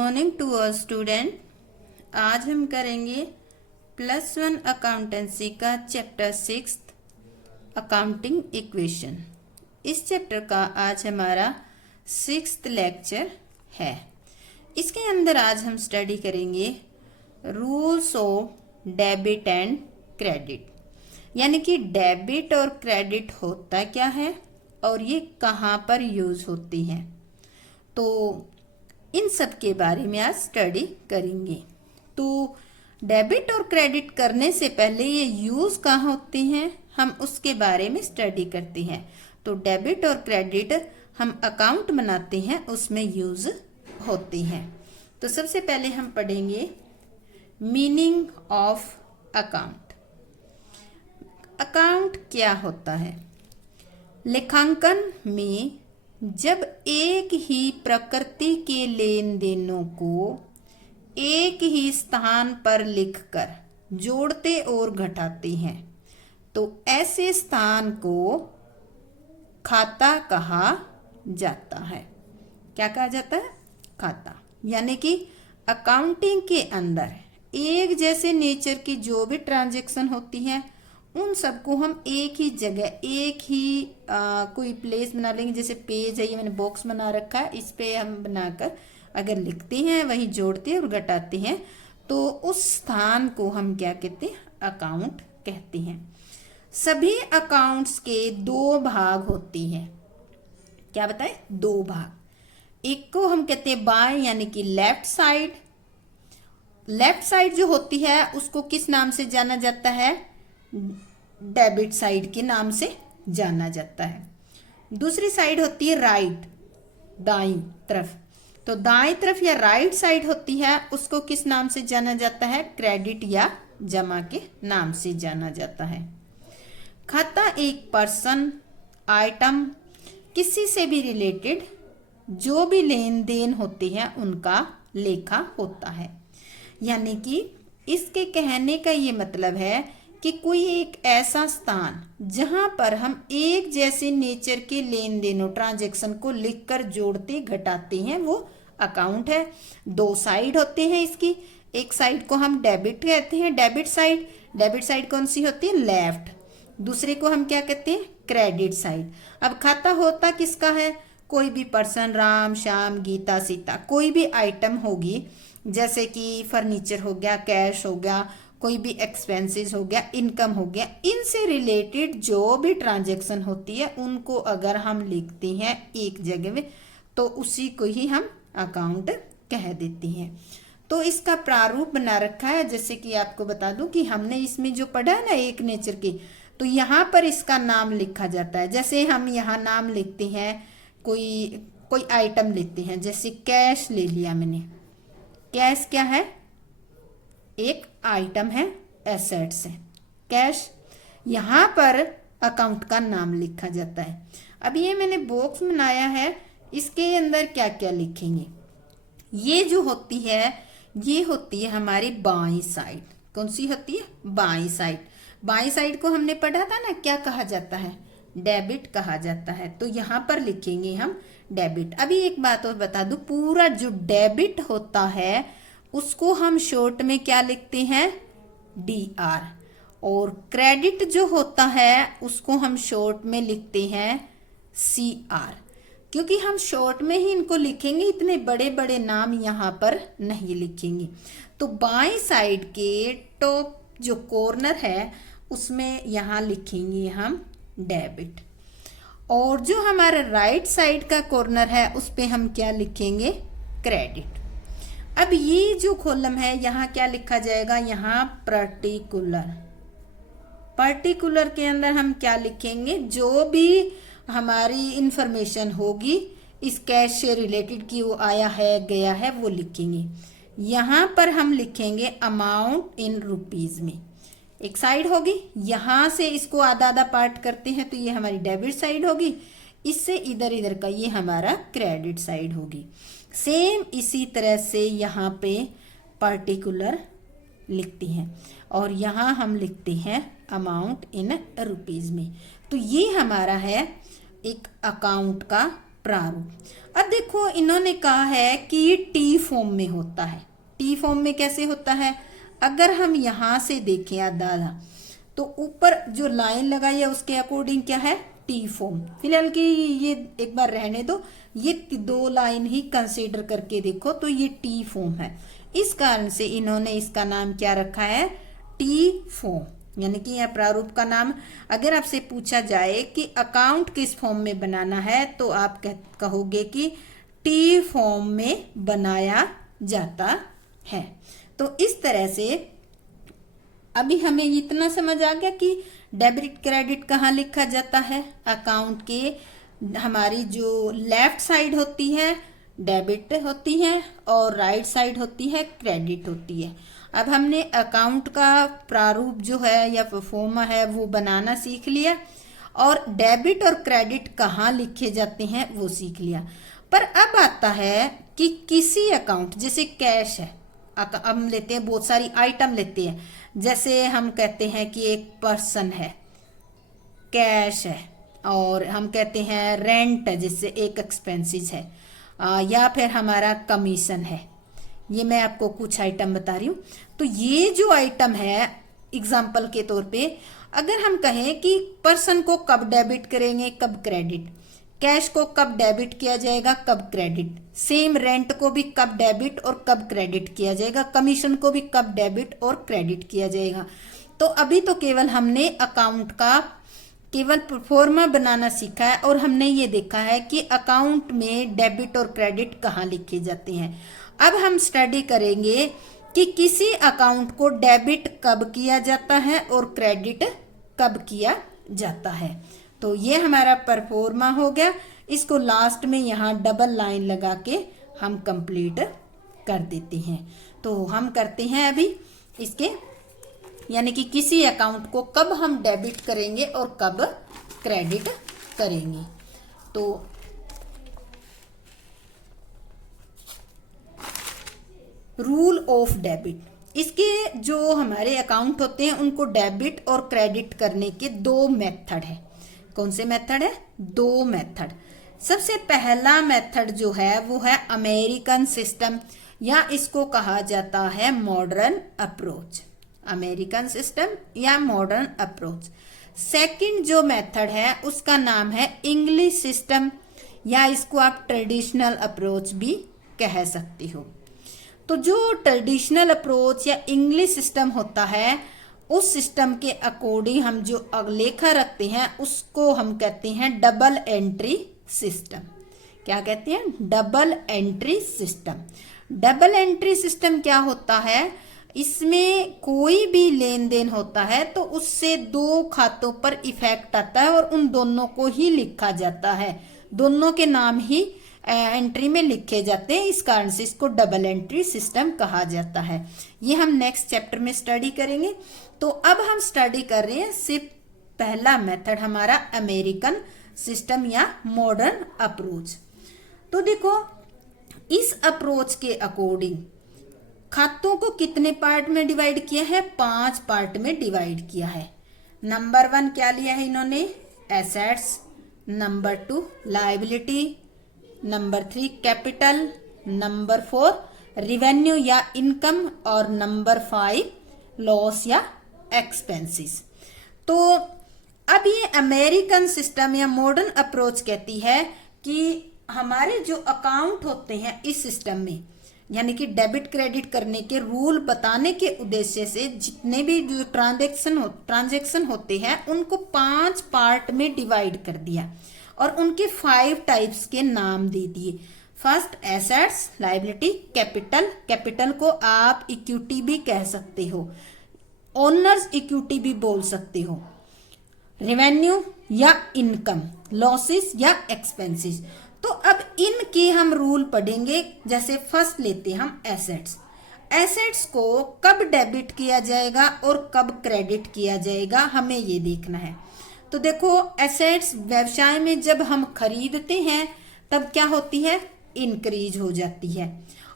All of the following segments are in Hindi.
Morning to all student. आज हम करेंगे +1 अकाउंटेंसी का चैप्टर 6 अकाउंटिंग इक्वेशन। इस चैप्टर का आज हमारा 6th लेक्चर है। इसके अंदर आज हम स्टडी करेंगे rules of debit and credit, यानी कि डेबिट और क्रेडिट होता क्या है और ये कहाँ पर यूज होती है। तो इन सब के बारे में आज स्टडी करेंगे। तो डेबिट और क्रेडिट करने से पहले ये यूज कहाँ होती हैं, हम उसके बारे में स्टडी करते हैं। तो डेबिट और क्रेडिट हम अकाउंट बनाते हैं उसमें यूज होती हैं। तो सबसे पहले हम पढ़ेंगे मीनिंग ऑफ अकाउंट। अकाउंट क्या होता है? लेखांकन में जब एक ही प्रकृति के लेन देनों को एक ही स्थान पर लिखकर जोड़ते और घटाते हैं तो ऐसे स्थान को खाता कहा जाता है। क्या कहा जाता है? खाता। यानी कि अकाउंटिंग के अंदर एक जैसे नेचर की जो भी ट्रांजैक्शन होती है उन सबको हम एक ही जगह एक ही कोई प्लेस बना लेंगे। जैसे पेज है, ये मैंने बॉक्स बना रखा है, इस पे हम बनाकर अगर लिखते हैं, वही जोड़ते हैं और घटाते हैं तो उस स्थान को हम क्या कहते हैं? अकाउंट कहते हैं। सभी अकाउंट्स के दो भाग होती हैं। क्या बताए? दो भाग। एक को हम कहते हैं बाएं यानी कि लेफ्ट साइड। लेफ्ट साइड जो होती है उसको किस नाम से जाना जाता है? डेबिट साइड के नाम से जाना जाता है। दूसरी साइड होती है राइट, दाईं तरफ। तो दाईं तरफ या राइट साइड होती है उसको किस नाम से जाना जाता है? क्रेडिट या जमा के नाम से जाना जाता है। खाता एक पर्सन, आइटम, किसी से भी रिलेटेड जो भी लेन देन होते हैं उनका लेखा होता है। यानी कि इसके कहने का ये मतलब है कि कोई एक ऐसा स्थान जहां पर हम एक जैसे नेचर के लेन देनों ट्रांजैक्शन को लिखकर जोड़ते घटाते हैं वो अकाउंट है। दो साइड होते हैं इसकी। एक साइड को हम डेबिट कहते हैं, डेबिट साइड। डेबिट साइड कौन सी होती है? लेफ्ट। दूसरे को हम क्या कहते हैं? Credit side. अब खाता होता किसका है? कोई भी पर्सन, राम, श्याम, गीता, सीता, कोई भी आइटम होगी, जैसे कि फर्नीचर हो गया, कैश हो गया, कोई भी एक्सपेंसेस हो गया, इनकम हो गया, इनसे रिलेटेड जो भी ट्रांजैक्शन होती है उनको अगर हम लिखते हैं एक जगह में तो उसी को ही हम अकाउंट कह देते हैं। तो इसका प्रारूप बना रखा है। जैसे कि आपको बता दूं कि हमने इसमें जो पढ़ा है ना एक नेचर की, तो यहाँ पर इसका नाम लिखा जाता है। जैसे हम यहाँ नाम लिखते हैं, कोई आइटम लेते हैं, जैसे कैश ले लिया मैंने। कैश क्या है? एक आइटम है, एसेट्स है कैश। यहाँ पर अकाउंट का नाम लिखा जाता है। अब ये मैंने बॉक्स बनाया है, इसके अंदर क्या क्या लिखेंगे? ये जो होती है ये होती है हमारी बाईं साइड। कौन सी होती है? बाईं साइड। बाईं साइड को हमने पढ़ा था ना, क्या कहा जाता है? डेबिट कहा जाता है। तो यहाँ पर लिखेंगे हम डेबिट। अभी एक बात और बता दूं, पूरा जो डेबिट होता है उसको हम शॉर्ट में क्या लिखते हैं? DR। और क्रेडिट जो होता है उसको हम शॉर्ट में लिखते हैं CR। क्योंकि हम शॉर्ट में ही इनको लिखेंगे, इतने बड़े बड़े नाम यहाँ पर नहीं लिखेंगे। तो बाएं साइड के टॉप जो कॉर्नर है उसमें यहाँ लिखेंगे हम डेबिट, और जो हमारा राइट साइड का कॉर्नर है उस पे हम क्या लिखेंगे? क्रेडिट। अब ये जो कॉलम है यहाँ क्या लिखा जाएगा? यहाँ पर्टिकुलर। पर्टिकुलर के अंदर हम क्या लिखेंगे? जो भी हमारी इंफॉर्मेशन होगी इस कैश से रिलेटेड की वो आया है गया है वो लिखेंगे। यहाँ पर हम लिखेंगे अमाउंट इन रुपीज में। एक साइड होगी, यहाँ से इसको आधा आधा पार्ट करते हैं तो ये हमारी डेबिट साइड होगी, इससे इधर इधर का ये हमारा क्रेडिट साइड होगी। सेम इसी तरह से यहाँ पे पर्टिकुलर लिखते हैं और यहाँ हम लिखते हैं अमाउंट इन रुपीज में। तो ये हमारा है एक अकाउंट का प्रारूप। अब देखो इन्होंने कहा है कि ये टी फॉर्म में होता है। टी फॉर्म में कैसे होता है? अगर हम यहाँ से देखें आधा तो ऊपर जो लाइन लगाई है उसके अकॉर्डिंग क्या है? T form. फिलहाल कि ये एक बार रहने दो, ये 2 लाइन ही कंसीडर करके देखो तो ये टी फॉर्म है। इस कारण से इन्होंने इसका नाम क्या रखा है? टी फॉर्म, यानी कि यह प्रारूप का नाम। अगर आपसे पूछा जाए कि अकाउंट किस फॉर्म में बनाना है तो आप कहोगे कि टी फॉर्म में बनाया जाता है। तो इस तरह से अभी हमें इतना समझ आ गया कि डेबिट क्रेडिट कहाँ लिखा जाता है। अकाउंट के हमारी जो लेफ्ट साइड होती है डेबिट होती है और राइट साइड होती है क्रेडिट होती है। अब हमने अकाउंट का प्रारूप जो है या प्रोफोर्मा है वो बनाना सीख लिया और डेबिट और क्रेडिट कहाँ लिखे जाते हैं वो सीख लिया। पर अब आता है कि किसी अकाउंट, जैसे कैश है, हम लेते हैं बहुत सारी आइटम लेते हैं, जैसे हम कहते हैं कि एक पर्सन है, कैश है, और हम कहते हैं रेंट है जिससे एक एक्सपेंसेस है, या फिर हमारा कमीशन है। ये मैं आपको कुछ आइटम बता रही हूँ। तो ये जो आइटम है एग्जाम्पल के तौर पे अगर हम कहें कि पर्सन को कब डेबिट करेंगे कब क्रेडिट, कैश को कब डेबिट किया जाएगा कब क्रेडिट, सेम रेंट को भी कब डेबिट और कब क्रेडिट किया जाएगा, कमीशन को भी कब डेबिट और क्रेडिट किया जाएगा। तो अभी तो केवल हमने अकाउंट का केवल प्रोफोर्मा बनाना सीखा है और हमने ये देखा है कि अकाउंट में डेबिट और क्रेडिट कहाँ लिखे जाते हैं। अब हम स्टडी करेंगे कि किसी अकाउंट को डेबिट कब किया जाता है और क्रेडिट कब किया जाता है। तो ये हमारा परफॉर्मा हो गया। इसको लास्ट में यहाँ डबल लाइन लगा के हम कंप्लीट कर देते हैं। तो हम करते हैं अभी इसके, यानी कि किसी अकाउंट को कब हम डेबिट करेंगे और कब क्रेडिट करेंगे। तो रूल ऑफ डेबिट, इसके जो हमारे अकाउंट होते हैं उनको डेबिट और क्रेडिट करने के 2 मेथड है। कौन से मेथड है? 2 मेथड। सबसे पहला मेथड जो है वो है अमेरिकन सिस्टम, या इसको कहा जाता है मॉडर्न अप्रोच। अमेरिकन सिस्टम या मॉडर्न अप्रोच। सेकंड जो मेथड है उसका नाम है इंग्लिश सिस्टम, या इसको आप ट्रेडिशनल अप्रोच भी कह सकते हो। तो जो ट्रेडिशनल अप्रोच या इंग्लिश सिस्टम होता है उस सिस्टम के अकॉर्डिंग हम जो अवलेखा रखते हैं उसको हम कहते हैं डबल एंट्री सिस्टम। क्या कहते हैं? Double entry system. Double entry system क्या होता है? इसमें कोई भी लेन देन होता है तो उससे 2 खातों पर इफेक्ट आता है और उन दोनों को ही लिखा जाता है, दोनों के नाम ही एंट्री में लिखे जाते हैं। इस कारण से इसको डबल एंट्री सिस्टम कहा जाता है। ये हम नेक्स्ट चैप्टर में स्टडी करेंगे। तो अब हम स्टडी कर रहे हैं सिर्फ पहला मेथड हमारा अमेरिकन सिस्टम या मॉडर्न अप्रोच। तो देखो इस अप्रोच के अकॉर्डिंग खातों को कितने पार्ट में डिवाइड किया है? 5 पार्ट में डिवाइड किया है। नंबर 1 क्या लिया है इन्होंने? Assets. Number 2 liability. Number 3 capital. Number 4 revenue या इनकम और नंबर 5 लॉस या एक्सपेंसेस। तो अब ये अमेरिकन सिस्टम या मॉडर्न अप्रोच कहती है कि हमारे जो अकाउंट होते हैं इस सिस्टम में, यानी कि डेबिट क्रेडिट करने के रूल बताने के उद्देश्य से जितने भी जो ट्रांजैक्शन होते हैं उनको 5 पार्ट में डिवाइड कर दिया और उनके 5 टाइप्स के नाम दे दिए। First assets, liability, capital. Capital को आप इक्विटी भी कह सकते हो, ओनर्स इक्विटी भी बोल सकते हो। रेवेन्यू या इनकम, लॉसेस या एक्सपेंसेस। तो अब इनके हम रूल पढ़ेंगे। जैसे फर्स्ट लेते हैं हम एसेट्स। एसेट्स को कब डेबिट किया जाएगा और कब क्रेडिट किया जाएगा हमें ये देखना है। तो देखो एसेट्स व्यवसाय में जब हम खरीदते हैं तब क्या होती है? इंक्रीज हो जाती है,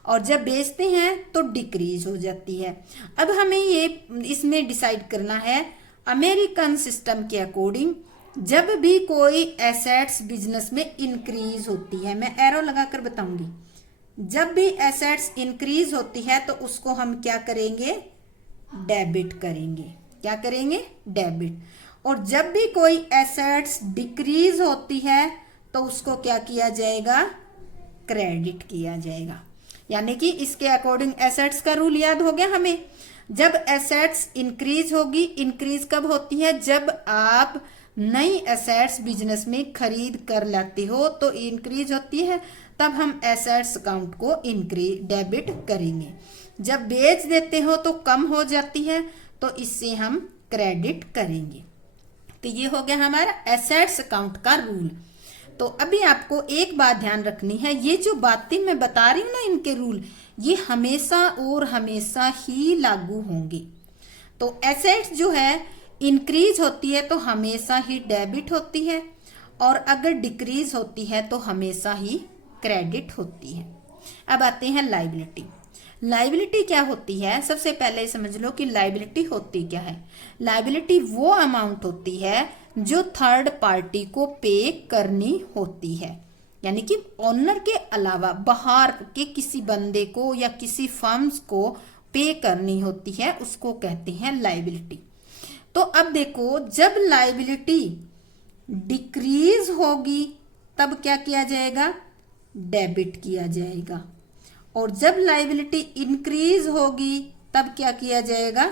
और जब बेचते हैं तो डिक्रीज हो जाती है। अब हमें ये इसमें डिसाइड करना है अमेरिकन सिस्टम के अकॉर्डिंग जब भी कोई एसेट्स बिजनेस में इंक्रीज होती है, मैं एरो लगाकर बताऊंगी, जब भी एसेट्स इंक्रीज होती है तो उसको हम क्या करेंगे, डेबिट करेंगे। क्या करेंगे, डेबिट। और जब भी कोई एसेट्स डिक्रीज होती है तो उसको क्या किया जाएगा, क्रेडिट किया जाएगा। यानी कि इसके अकॉर्डिंग एसेट्स का रूल याद हो गया हमें। जब एसेट्स इंक्रीज होगी, इंक्रीज कब होती है, जब आप नई एसेट्स बिजनेस में खरीद कर लाते हो तो इंक्रीज होती है, तब हम एसेट्स अकाउंट को इंक्रीज डेबिट करेंगे। जब बेच देते हो तो कम हो जाती है तो इससे हम क्रेडिट करेंगे। तो ये हो गया हमारा एसेट्स अकाउंट का रूल। तो अभी आपको एक बात ध्यान रखनी है, ये जो बातें मैं बता रही हूँ ना, इनके रूल ये हमेशा और हमेशा ही लागू होंगे। तो एसेट्स जो है इंक्रीज होती है तो हमेशा ही डेबिट होती है, और अगर डिक्रीज होती है तो हमेशा ही क्रेडिट होती है। अब आते हैं लायबिलिटी। लायबिलिटी क्या होती है, सबसे पहले समझ लो कि लायबिलिटी होती क्या है। लायबिलिटी वो अमाउंट होती है जो थर्ड पार्टी को पे करनी होती है, यानी कि ओनर के अलावा बाहर के किसी बंदे को या किसी फर्म्स को पे करनी होती है, उसको कहते हैं लायबिलिटी। तो अब देखो, जब लायबिलिटी डिक्रीज होगी तब क्या किया जाएगा, डेबिट किया जाएगा। और जब लायबिलिटी इंक्रीज होगी तब क्या किया जाएगा,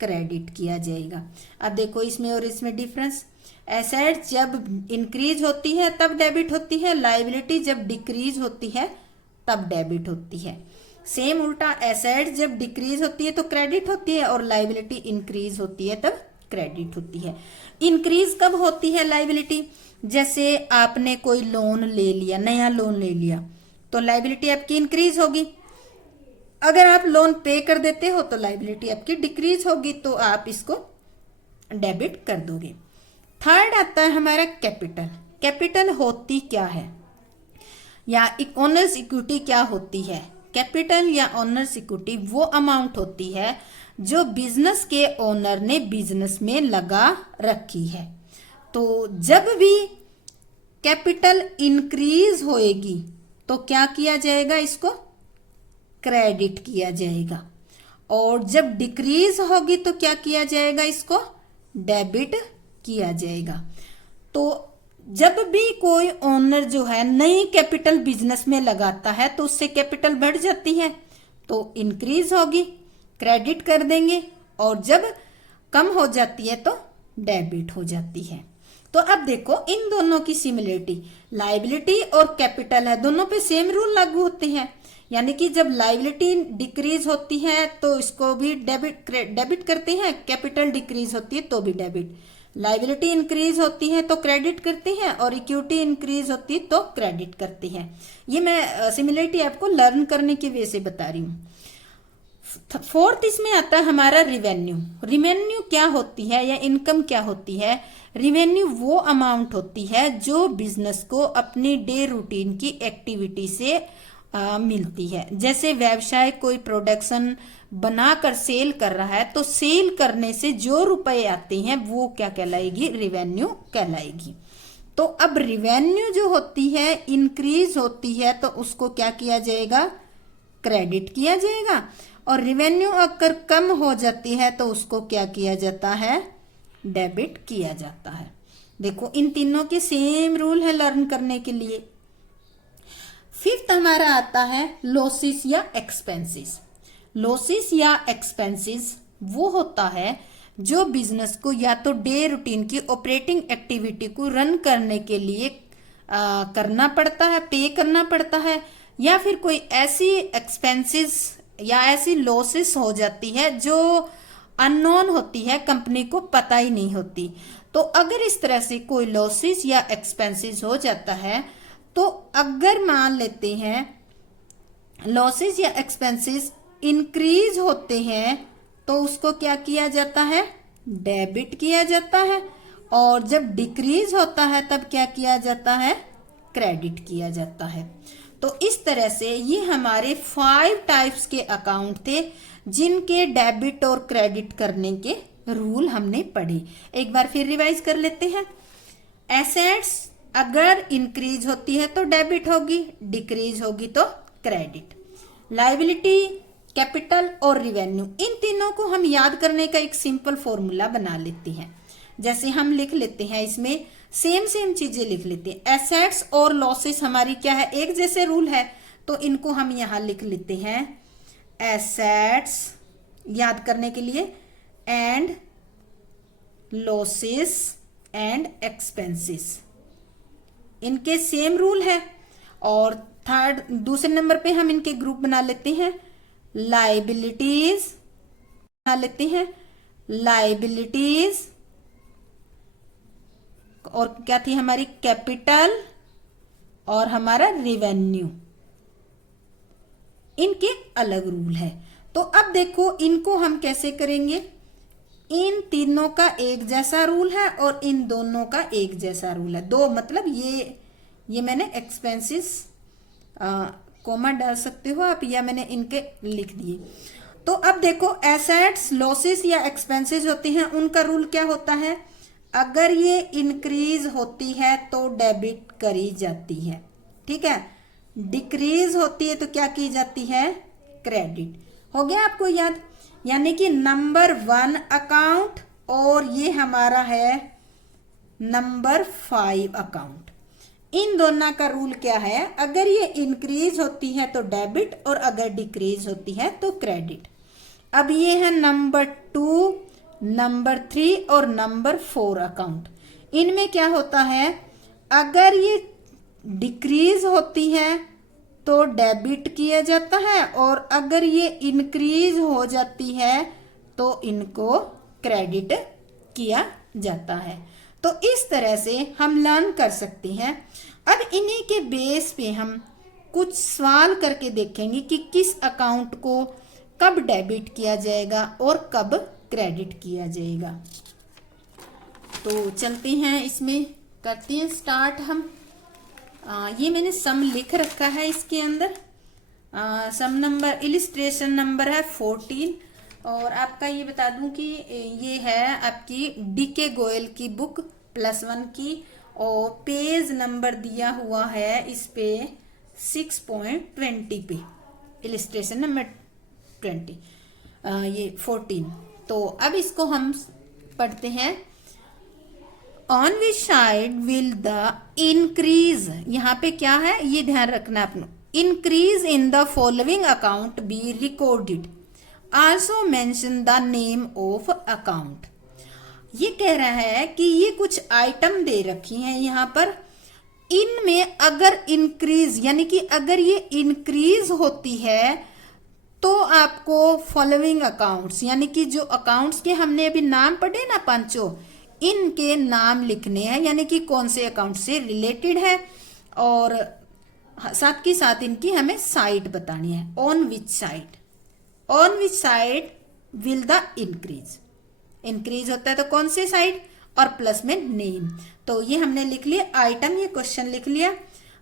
क्रेडिट किया जाएगा। अब देखो इसमें और इसमें डिफरेंस, एसेट जब इंक्रीज होती है तब डेबिट होती है, लायबिलिटी जब डिक्रीज होती है तब डेबिट होती है। सेम उल्टा, एसेट जब डिक्रीज होती है तो क्रेडिट होती है, और लायबिलिटी इंक्रीज होती है तब क्रेडिट होती है। इंक्रीज कब होती है लायबिलिटी, जैसे आपने कोई लोन ले लिया, नया लोन ले लिया तो लायबिलिटी आपकी इंक्रीज होगी। अगर आप लोन पे कर देते हो तो लायबिलिटी आपकी डिक्रीज होगी, तो आप इसको डेबिट कर दोगे। थर्ड आता है हमारा कैपिटल। कैपिटल होती क्या है, या ओनर्स इक्विटी क्या होती है। कैपिटल या ओनर्स इक्विटी वो अमाउंट होती है जो बिजनेस के ओनर ने बिजनेस में लगा रखी है। तो जब भी कैपिटल इंक्रीज होएगी तो क्या किया जाएगा, इसको क्रेडिट किया जाएगा, और जब डिक्रीज होगी तो क्या किया जाएगा, इसको डेबिट किया जाएगा। तो जब भी कोई ओनर जो है नई कैपिटल बिजनेस में लगाता है तो उससे कैपिटल बढ़ जाती है तो इंक्रीज होगी, क्रेडिट कर देंगे, और जब कम हो जाती है तो डेबिट हो जाती है। तो अब देखो इन दोनों की सिमिलरिटी, लायबिलिटी और कैपिटल है, दोनों पे सेम रूल लागू होते हैं। यानी कि जब लायबिलिटी डिक्रीज होती है तो इसको भी डेबिट करते हैं, कैपिटल डिक्रीज होती है तो भी डेबिट। लायबिलिटी इंक्रीज होती है तो क्रेडिट करते हैं, और इक्विटी इंक्रीज होती है तो क्रेडिट करते हैं। ये मैं सिमिलरिटी आपको लर्न करने की वजह से बता रही हूँ। फोर्थ इसमें आता है हमारा रिवेन्यू। रिवेन्यू क्या होती है या इनकम क्या होती है, रिवेन्यू वो अमाउंट होती है जो बिजनेस को अपनी डे रूटीन की एक्टिविटी से मिलती है। जैसे व्यवसाय कोई प्रोडक्शन बनाकर सेल कर रहा है तो सेल करने से जो रुपए आते हैं वो क्या कहलाएगी, रिवेन्यू कहलाएगी। तो अब रिवेन्यू जो होती है इंक्रीज होती है तो उसको क्या किया जाएगा, क्रेडिट किया जाएगा, और रिवेन्यू अगर कम हो जाती है तो उसको क्या किया जाता है, डेबिट किया जाता है। देखो इन तीनों के सेम रूल है लर्न करने के लिए। फिफ्थ हमारा आता है लॉसेस या एक्सपेंसेस। लॉसेस या एक्सपेंसेस वो होता है जो बिजनेस को या तो डे रूटीन की ऑपरेटिंग एक्टिविटी को रन करने के लिए करना पड़ता है, पे करना पड़ता है, या फिर कोई ऐसी एक्सपेंसेस या ऐसी लॉसेस हो जाती है जो अननोन होती है, कंपनी को पता ही नहीं होती। तो अगर इस तरह से कोई लॉसेस या एक्सपेंसेस हो जाता है तो अगर मान लेते हैं लॉसेस या एक्सपेंसेस इंक्रीज होते हैं तो उसको क्या किया जाता है, डेबिट किया जाता है, और जब डिक्रीज होता है तब क्या किया जाता है, क्रेडिट किया जाता है। तो इस तरह से ये हमारे 5 टाइप्स के अकाउंट थे जिनके डेबिट और क्रेडिट करने के रूल हमने पढ़े। एक बार फिर रिवाइज कर लेते हैं। एसेट्स अगर इंक्रीज होती है तो डेबिट होगी, डिक्रीज होगी तो क्रेडिट। लायबिलिटी, कैपिटल और रिवेन्यू, इन तीनों को हम याद करने का एक सिंपल फॉर्मूला बना लेते हैं। जैसे हम लिख लेते हैं, इसमें सेम चीजें लिख लेते हैं। एसेट्स और लॉसेस हमारी क्या है, एक जैसे रूल है, तो इनको हम यहां लिख लेते हैं एसेट्स याद करने के लिए, एंड लॉसेस एंड एक्सपेंसेस, इनके सेम रूल है। और थर्ड दूसरे नंबर पे हम इनके ग्रुप बना लेते हैं, लायबिलिटीज बना लेते हैं, लायबिलिटीज और क्या थी हमारी कैपिटल और हमारा रिवेन्यू, इनके अलग रूल है। तो अब देखो इनको हम कैसे करेंगे, इन तीनों का एक जैसा रूल है और इन दोनों का एक जैसा रूल है। दो मतलब ये मैंने एक्सपेंसेस कोमा डाल सकते हो आप, या मैंने इनके लिख दिए। तो अब देखो एसेट्स, लॉसेस या एक्सपेंसेस होते हैं, उनका रूल क्या होता है, अगर ये इंक्रीज होती है तो डेबिट करी जाती है, ठीक है। डिक्रीज होती है तो क्या की जाती है, क्रेडिट। हो गया आपको याद। यानी कि नंबर 1 अकाउंट और ये हमारा है नंबर 5 अकाउंट, इन दोनों का रूल क्या है, अगर ये इंक्रीज होती है तो डेबिट और अगर डिक्रीज होती है तो क्रेडिट। अब ये है नंबर 2, नंबर 3 और नंबर 4 अकाउंट। इनमें क्या होता है, अगर ये डिक्रीज होती है तो डेबिट किया जाता है और अगर ये इंक्रीज हो जाती है तो इनको क्रेडिट किया जाता है। तो इस तरह से हम लर्न कर सकते हैं। अब इन्हीं के बेस पे हम कुछ सवाल करके देखेंगे कि किस अकाउंट को कब डेबिट किया जाएगा और कब क्रेडिट किया जाएगा। तो चलते हैं, इसमें करते हैं स्टार्ट हम। ये मैंने सम लिख रखा है इसके अंदर। सम नंबर इलिस्ट्रेशन नंबर है 14 और आपका ये बता दूं कि ये है आपकी डीके गोयल की बुक +1 की और पेज नंबर दिया हुआ है इस पे 6.20 पे, इलिस्ट्रेशन नंबर 20 ये 14। तो अब इसको हम पढ़ते हैं। On which side will the increase, यहाँ पे क्या है ये ध्यान रखना अपना, increase in the following account be recorded, also mention the name of account. ये कह रहा है कि ये कुछ आइटम दे रखी हैं यहाँ पर, इनमें अगर इंक्रीज यानी कि अगर ये इंक्रीज होती है तो आपको फॉलोइंग अकाउंट्स यानी कि जो अकाउंट्स के हमने अभी नाम पढ़े ना पांचों, इनके नाम लिखने हैं, यानी कि कौन से अकाउंट से रिलेटेड है और साथ के साथ इनकी हमें साइड बतानी है। On which side will the increase, increase होता है तो कौन से साइड और प्लस में नेम। तो ये हमने लिख लिया आइटम, ये क्वेश्चन लिख लिया।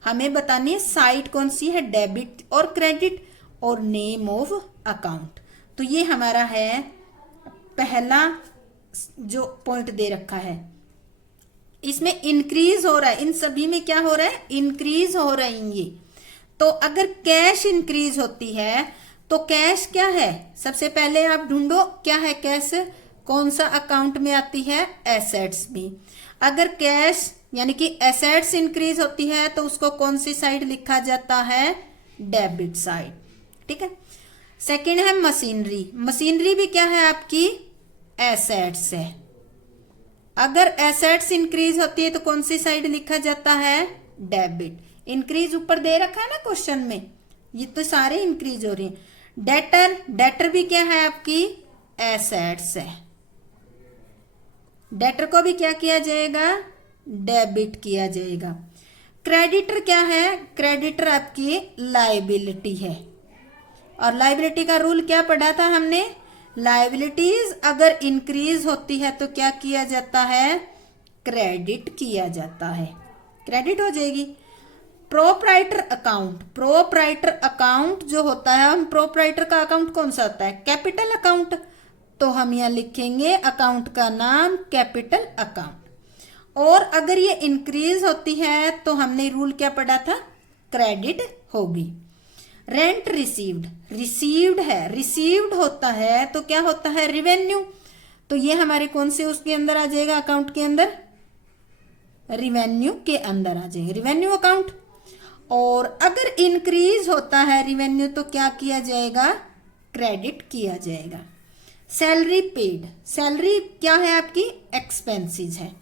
हमें बतानी है साइड कौन सी है, डेबिट और क्रेडिट और नेम ऑफ अकाउंट। तो ये हमारा है पहला जो पॉइंट दे रखा है। इसमें इंक्रीज हो रहा है, इन सभी में क्या हो रहा है, इंक्रीज हो रही है। तो अगर कैश इंक्रीज होती है तो कैश क्या है, सबसे पहले आप ढूंढो क्या है कैश, कौन सा अकाउंट में आती है, एसेट्स में। अगर कैश यानी कि एसेट्स इंक्रीज होती है तो उसको कौन सी साइड लिखा जाता है, डेबिट साइड, ठीक है। सेकंड है मशीनरी, मशीनरी भी क्या है आपकी, एसेट्स है। अगर एसेट्स इंक्रीज होती है तो कौन सी साइड लिखा जाता है, डेबिट। इंक्रीज ऊपर दे रखा है ना क्वेश्चन में, ये तो सारे इंक्रीज हो रही हैं। डेटर, डेटर भी क्या है आपकी, एसेट्स है। डेटर को भी क्या किया जाएगा, डेबिट किया जाएगा। क्रेडिटर क्या है, क्रेडिटर आपकी लायबिलिटी है। और लायबिलिटी का रूल क्या पढ़ा था हमने, लायबिलिटीज अगर इंक्रीज होती है तो क्या किया जाता है, क्रेडिट किया जाता है, क्रेडिट हो जाएगी। प्रोप्राइटर अकाउंट, प्रोप्राइटर अकाउंट जो होता है, हम प्रोप्राइटर का अकाउंट कौन सा होता है, कैपिटल अकाउंट। तो हम यहाँ लिखेंगे अकाउंट का नाम कैपिटल अकाउंट। और अगर ये इंक्रीज होती है तो हमने रूल क्या पढ़ा था, क्रेडिट होगी। रेंट रिसीव्ड, रिसीव्ड है, रिसीव्ड होता है तो क्या होता है, रिवेन्यू। तो ये हमारे कौन से उसके अंदर आ जाएगा, अकाउंट के अंदर, रिवेन्यू के अंदर आ जाएगा, रिवेन्यू अकाउंट। और अगर इंक्रीज होता है रिवेन्यू तो क्या किया जाएगा, क्रेडिट किया जाएगा। सैलरी पेड, सैलरी क्या है आपकी, एक्सपेंसेस है,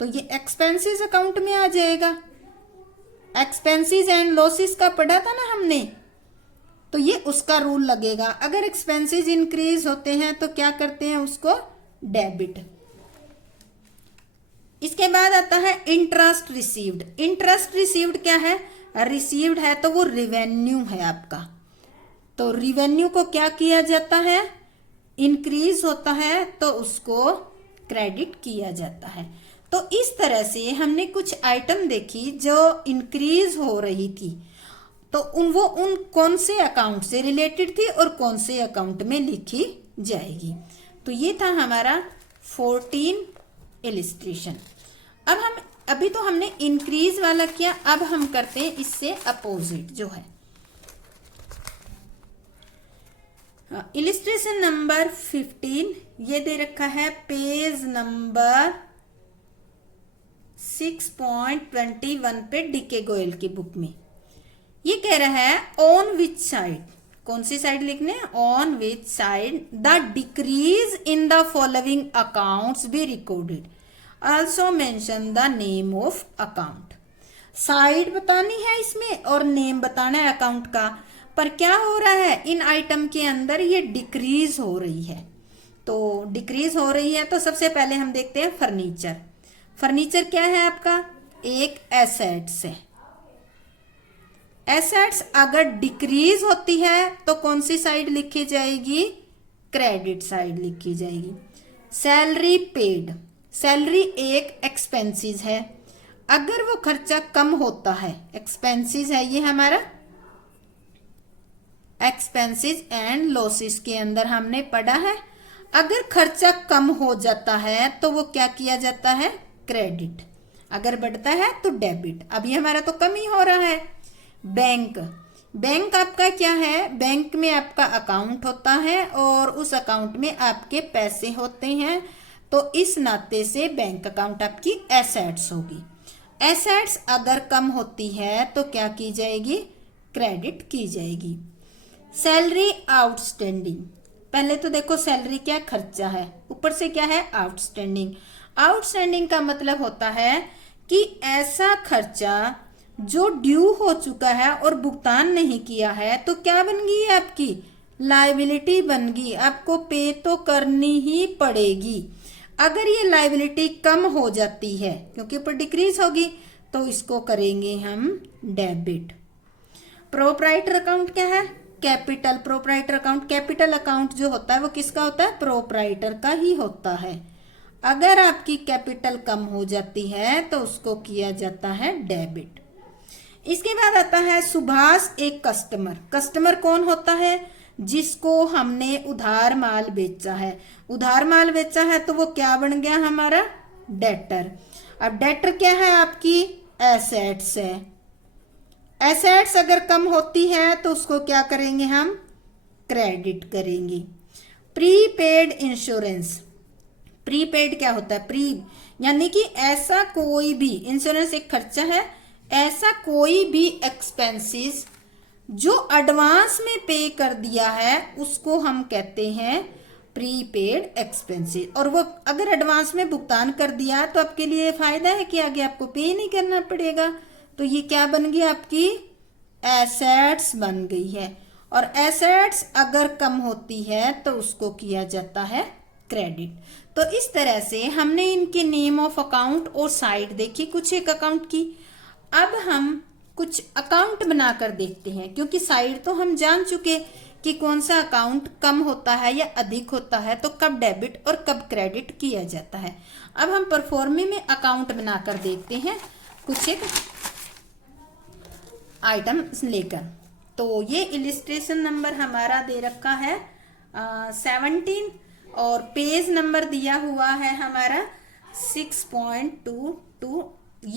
तो ये एक्सपेंसेस अकाउंट में आ जाएगा। एक्सपेंसेस एंड लॉसेस का पढ़ा था ना हमने, तो ये उसका रूल लगेगा। अगर एक्सपेंसेस इंक्रीज होते हैं तो क्या करते हैं, उसको डेबिट। इसके बाद आता है इंटरेस्ट रिसीव्ड। इंटरेस्ट रिसीव्ड क्या है, रिसीव्ड है तो वो रिवेन्यू है आपका। तो रिवेन्यू को क्या किया जाता है, इंक्रीज होता है तो उसको क्रेडिट किया जाता है। तो इस तरह से हमने कुछ आइटम देखी जो इंक्रीज हो रही थी, तो उन कौन से अकाउंट से रिलेटेड थी और कौन से अकाउंट में लिखी जाएगी। तो ये था हमारा 14 इलिस्ट्रेशन। अब हम अभी तो हमने इंक्रीज वाला किया, अब हम करते हैं इससे अपोजिट जो है। इलिस्ट्रेशन नंबर 15 ये दे रखा है पेज नंबर 6.21 पे डीके गोयल की बुक में। ये कह रहा है ऑन विच साइड, कौन सी साइड लिखने, on which side the decrease in the following accounts be recorded, also mention the name of account. Side बतानी है इसमें और नेम बताना है अकाउंट का। पर क्या हो रहा है, इन आइटम के अंदर ये डिक्रीज हो रही है। तो डिक्रीज हो रही है तो सबसे पहले हम देखते हैं फर्नीचर। फर्नीचर क्या है आपका, एक एसेट्स है। एसेट्स अगर डिक्रीज होती है तो कौन सी साइड लिखी जाएगी, क्रेडिट साइड लिखी जाएगी। सैलरी पेड, सैलरी एक एक्सपेंसेस है, अगर वो खर्चा कम होता है, एक्सपेंसेस है ये हमारा, एक्सपेंसेस एंड लॉसेस के अंदर हमने पढ़ा है, अगर खर्चा कम हो जाता है तो वो क्या किया जाता है, क्रेडिट। अगर बढ़ता है तो डेबिट। अभी हमारा तो कम ही हो रहा है। बैंक, बैंक आपका क्या है, बैंक में आपका अकाउंट होता है और उस अकाउंट में आपके पैसे होते हैं, तो इस नाते से बैंक अकाउंट आपकी एसेट्स होगी। एसेट्स अगर कम होती है तो क्या की जाएगी, क्रेडिट की जाएगी। सैलरी आउटस्टैंडिंग, पहले तो देखो सैलरी क्या खर्चा है, ऊपर से क्या है, आउटस्टैंडिंग। आउटस्टैंडिंग का मतलब होता है कि ऐसा खर्चा जो ड्यू हो चुका है और भुगतान नहीं किया है, तो क्या बन गई है आपकी, लायबिलिटी बन गई, आपको पे तो करनी ही पड़ेगी। अगर ये लायबिलिटी कम हो जाती है क्योंकि ऊपर डिक्रीज होगी, तो इसको करेंगे हम डेबिट। प्रोप्राइटर अकाउंट क्या है, capital. Proprietor account, capital account जो होता है वो किसका होता है, प्रोप्राइटर का ही होता है। अगर आपकी कैपिटल कम हो जाती है तो उसको किया जाता है डेबिट। इसके बाद आता है सुभाष एक कस्टमर। कस्टमर कौन होता है, जिसको हमने उधार माल बेचा है। उधार माल बेचा है तो वो क्या बन गया हमारा, डेटर। अब डेटर क्या है आपकी, एसेट्स है। एसेट्स अगर कम होती है तो उसको क्या करेंगे हम, क्रेडिट करेंगे। प्रीपेड इंश्योरेंस, प्रीपेड क्या होता है, प्री यानी कि ऐसा कोई भी, इंश्योरेंस एक खर्चा है, ऐसा कोई भी एक्सपेंसेस जो एडवांस में पे कर दिया है उसको हम कहते हैं प्रीपेड एक्सपेंसेस। और वो अगर एडवांस में भुगतान कर दिया तो आपके लिए फायदा है कि आगे आपको पे नहीं करना पड़ेगा। तो ये क्या बन गई आपकी, एसेट्स बन गई है। और एसेट्स अगर कम होती है तो उसको किया जाता है क्रेडिट। तो इस तरह से हमने इनके नेम ऑफ अकाउंट और साइड देखी कुछ एक अकाउंट की। अब हम कुछ अकाउंट बनाकर देखते हैं, क्योंकि साइड तो हम जान चुके कि कौन सा अकाउंट कम होता है या अधिक होता है, तो कब डेबिट और कब क्रेडिट किया जाता है। अब हम परफॉर्मे में अकाउंट बनाकर देखते हैं कुछ एक आइटम लेकर। तो ये इलिस्ट्रेशन नंबर हमारा दे रखा है 17 और पेज नंबर दिया हुआ है हमारा 6.22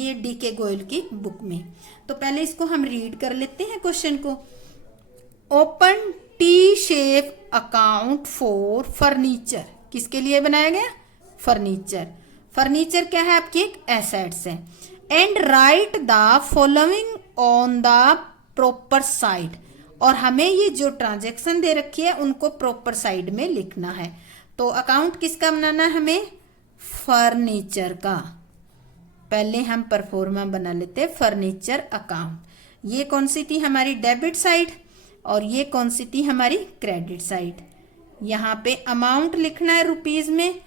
ये DK गोयल की बुक में। तो पहले इसको हम रीड कर लेते हैं क्वेश्चन को। Open T shape account for furniture, किसके लिए बनाया गया? फर्नीचर। फर्नीचर क्या है? आपकी एक एसेट्स है। And right the following on the proper side, और हमें ये जो ट्रांजैक्शन दे रखी है उनको प्रॉपर साइड में लिखना है। तो अकाउंट किसका बनाना है? हमें फर्नीचर का। पहले हम परफॉर्मा बना लेते हैं फर्नीचर अकाउंट। ये कौन सी थी? हमारी डेबिट साइड, और ये कौन सी थी? हमारी क्रेडिट साइड। यहाँ पे अमाउंट लिखना है रुपीज में,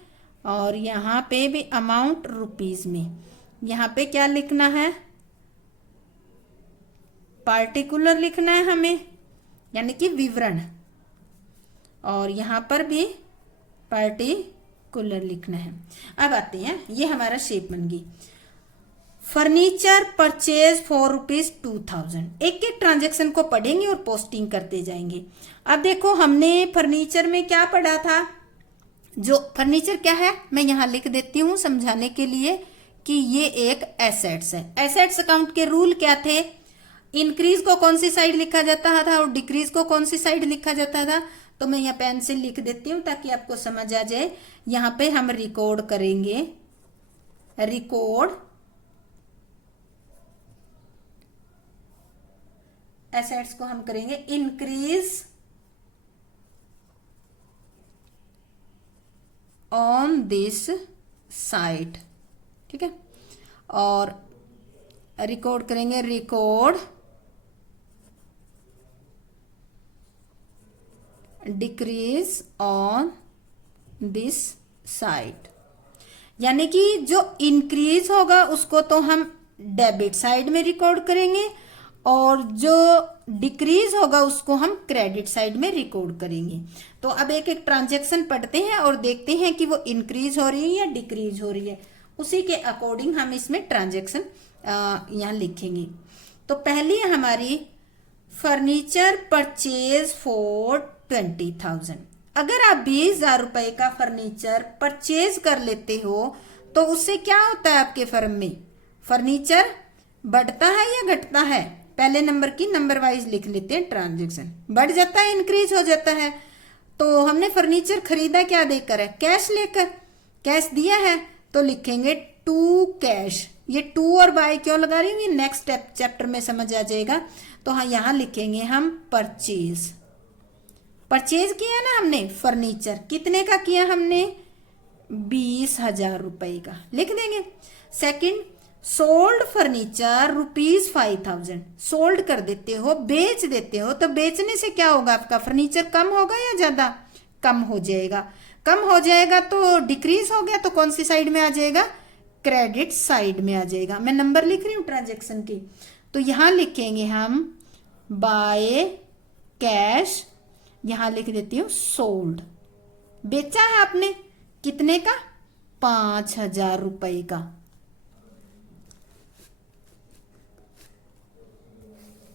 और यहाँ पे भी अमाउंट रुपीज में। यहाँ पे क्या लिखना है? पार्टिकुलर लिखना है हमें, यानी कि विवरण, और यहाँ पर भी पार्टिकुलर लिखना है। अब आते हैं, ये हमारा शेप बन गई। Furniture purchase for ₹2000। एक एक ट्रांजेक्शन को पढ़ेंगे और पोस्टिंग करते जाएंगे। अब देखो, हमने फर्नीचर में क्या पढ़ा था? जो फर्नीचर क्या है मैं यहाँ लिख देती हूँ समझाने के लिए कि ये एक एसेट्स है। एसेट्स अकाउंट के रूल क्या थे? इंक्रीज को कौन सी साइड लिखा जाता था और डिक्रीज को कौन सी साइड लिखा जाता था? तो मैं यहाँ पेन से लिख देती हूँ ताकि आपको समझ आ जाए। यहाँ पे हम रिकॉर्ड करेंगे, रिकॉर्ड एसेट्स को हम करेंगे इंक्रीज ऑन दिस साइड, ठीक है। और रिकॉर्ड करेंगे record decrease on this side, यानी कि जो इंक्रीज होगा उसको तो हम डेबिट साइड में रिकॉर्ड करेंगे, और जो डिक्रीज होगा उसको हम क्रेडिट साइड में रिकॉर्ड करेंगे। तो अब एक एक ट्रांजैक्शन पढ़ते हैं और देखते हैं कि वो इंक्रीज हो रही है या डिक्रीज हो रही है। उसी के अकॉर्डिंग हम इसमें ट्रांजैक्शन यहाँ लिखेंगे। तो पहली हमारी फर्नीचर परचेज फॉर 20,000। अगर आप 20,000 रुपए का फर्नीचर परचेज कर लेते हो तो उससे क्या होता है आपके फर्म में? फर्नीचर बढ़ता है या घटता है? पहले नंबर की नंबर वाइज लिख लेते हैं। ट्रांजैक्शन बढ़ जाता है, इंक्रीज हो जाता है। तो हमने फर्नीचर खरीदा क्या देकर है? कैश लेकर। कैश दिया है तो लिखेंगे टू कैश। ये टू और बाय क्यों लगा रही हूँ, ये नेक्स्ट चैप्टर में समझ आ जाएगा। तो हाँ, यहाँ लिखेंगे हम परचेज। परचेज किया ना हमने फर्नीचर, कितने का किया हमने? 20,000 रुपए का, लिख देंगे। Second, sold furniture ₹5,000। सोल्ड कर देते हो, बेच देते हो, तो बेचने से क्या होगा? आपका फर्नीचर कम होगा या ज्यादा? कम हो जाएगा। कम हो जाएगा तो डिक्रीज हो गया, तो कौन सी साइड में आ जाएगा? क्रेडिट साइड में आ जाएगा। मैं नंबर लिख रही हूँ ट्रांजैक्शन की। तो यहां लिखेंगे हम बाय कैश, यहां लिख देती हूँ सोल्ड। बेचा है आपने कितने का? 5,000 रुपए का।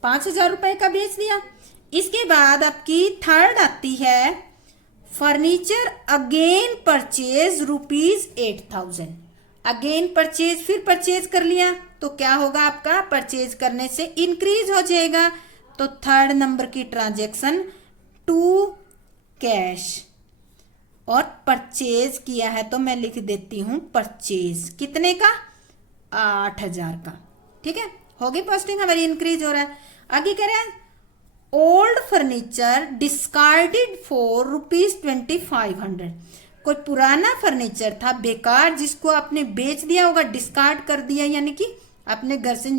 5,000 रुपए का बेच दिया। इसके बाद आपकी थर्ड आती है furniture again purchase ₹8,000। Again purchase, फिर परचेज कर लिया तो क्या होगा? आपका परचेज करने से इंक्रीज हो जाएगा। तो थर्ड नंबर की ट्रांजैक्शन टू कैश, और परचेज किया है तो मैं लिख देती हूं परचेज कितने का? 8,000 का, ठीक है। होगी पोस्टिंग हमारी, इंक्रीज हो रहा है। आगे कह रहे हैं ओल्ड फर्नीचर डिस्कार्डेड फॉर ₹2,500। कोई पुराना फर्नीचर था बेकार, जिसको आपने बेच दिया होगा, डिस्कार्ड कर दिया, यानी कि अपने घर से,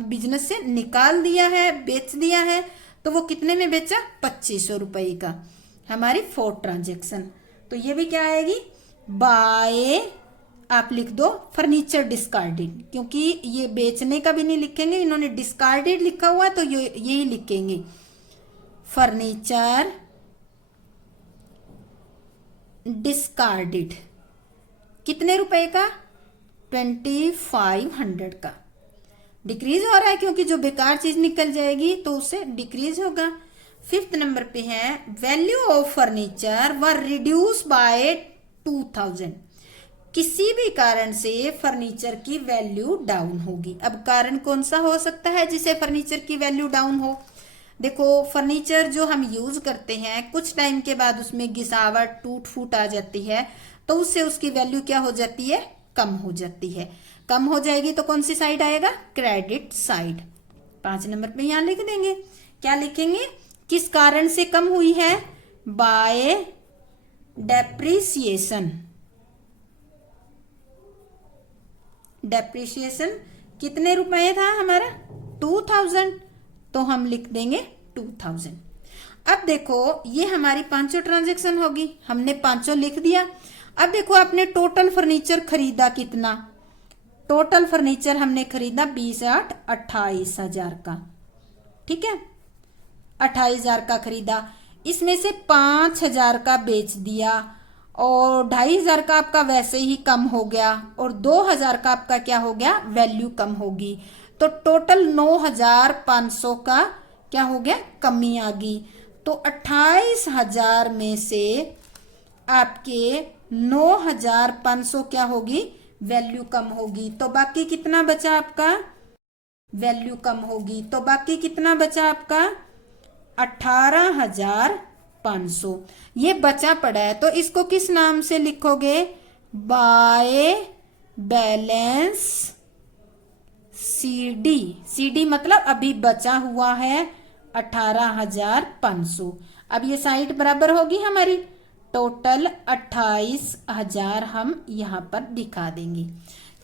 बिजनेस से निकाल दिया है, बेच दिया है। तो वो कितने में बेचा? 2,500 रुपए का। हमारी फोर्थ ट्रांजैक्शन। तो ये भी क्या आएगी? बाय, आप लिख दो फर्नीचर डिस्कार्डेड, क्योंकि ये बेचने का भी नहीं लिखेंगे, इन्होंने डिस्कार्डेड लिखा हुआ है तो यही लिखेंगे फर्नीचर डिस्कार्डेड। कितने रुपए का? 2,500 का। डिक्रीज हो रहा है क्योंकि जो बेकार चीज निकल जाएगी तो उससे डिक्रीज होगा। फिफ्थ नंबर पे है value of furniture were reduce by 2,000। किसी भी कारण से फर्नीचर की वैल्यू डाउन होगी। अब कारण कौन सा हो सकता है जिससे फर्नीचर की वैल्यू डाउन हो? देखो, फर्नीचर जो हम यूज करते हैं कुछ टाइम के बाद उसमें घिसावट टूट फूट आ जाती है, तो उससे उसकी वैल्यू क्या हो जाती है? कम हो जाती है। कम हो जाएगी तो कौन सी साइड आएगा? Credit side. 5 नंबर पे यहां लिख देंगे। क्या लिखेंगे? किस कारण से कम हुई है? Bye depreciation. डेप्रिसिएशन कितने रुपए था हमारा? 2000, तो हम लिख देंगे 2000। अब देखो, ये हमारी पांचों ट्रांजैक्शन होगी, हमने पांचों लिख दिया। अब देखो, आपने टोटल फर्नीचर खरीदा कितना? टोटल फर्नीचर हमने खरीदा 20 8 28,000 का। ठीक है, 28,000 का खरीदा, इसमें से 5,000 का बेच दिया और 2,500 का आपका वैसे ही कम हो गया और 2,000 का आपका क्या हो गया? वैल्यू कम होगी। तो टोटल 9,500 का क्या हो गया? कमी आ गई। तो 28,000 में से आपके 9,500 क्या होगी? वैल्यू कम होगी। तो बाकी कितना बचा आपका? वैल्यू कम होगी, तो बाकी कितना बचा आपका? 18,500। ये बचा पड़ा है, तो इसको किस नाम से लिखोगे? By balance CD. सीडी मतलब अभी बचा हुआ है 18,500। अब ये साइड बराबर होगी हमारी, टोटल 28,000 हम यहाँ पर दिखा देंगे।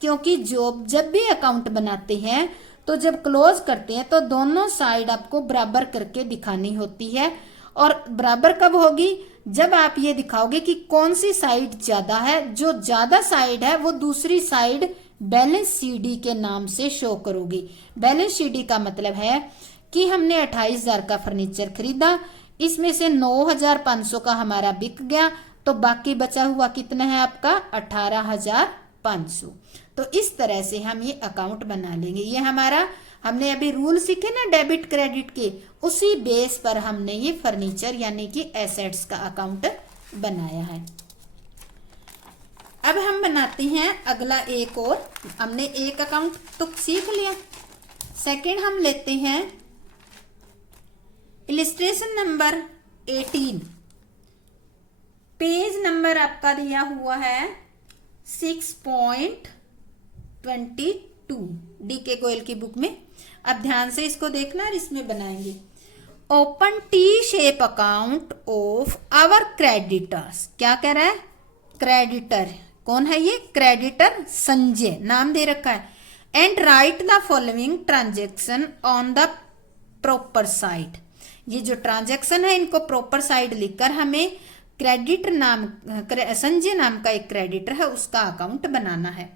क्योंकि जब भी अकाउंट बनाते हैं तो जब क्लोज करते हैं तो दोनों साइड आपको बराबर करके दिखानी होती है। और बराबर कब होगी? जब आप ये दिखाओगे कि कौन सी साइड ज्यादा है। जो ज्यादा साइड है वो दूसरी साइड बैलेंस सीडी के नाम से शो करोगी। बैलेंस सीडी का मतलब है कि हमने 28,000 का फर्नीचर खरीदा, इसमें से 9,500 का हमारा बिक गया, तो बाकी बचा हुआ कितना है आपका? 18,500। तो इस तरह से हम ये अकाउंट बना लेंगे। ये हमारा, हमने अभी रूल सीखे ना डेबिट क्रेडिट के, उसी बेस पर हमने ये फर्नीचर यानी कि एसेट्स का अकाउंट बनाया है। अब हम बनाते हैं अगला एक और। हमने एक अकाउंट तो सीख लिया, सेकंड हम लेते हैं इलिस्ट्रेशन नंबर 18। पेज नंबर आपका दिया हुआ है 6.22 डीके गोयल की बुक में। अब ध्यान से इसको देखना और इसमें बनाएंगे। Open T shape account of our creditors. क्या कह रहा है? क्रेडिटर कौन है? ये क्रेडिटर संजय नाम दे रखा है। And right the following transaction on the proper side. ये जो ट्रांजैक्शन है इनको प्रॉपर साइड लिखकर हमें क्रेडिटर नाम, संजय नाम का एक क्रेडिटर है उसका अकाउंट बनाना है।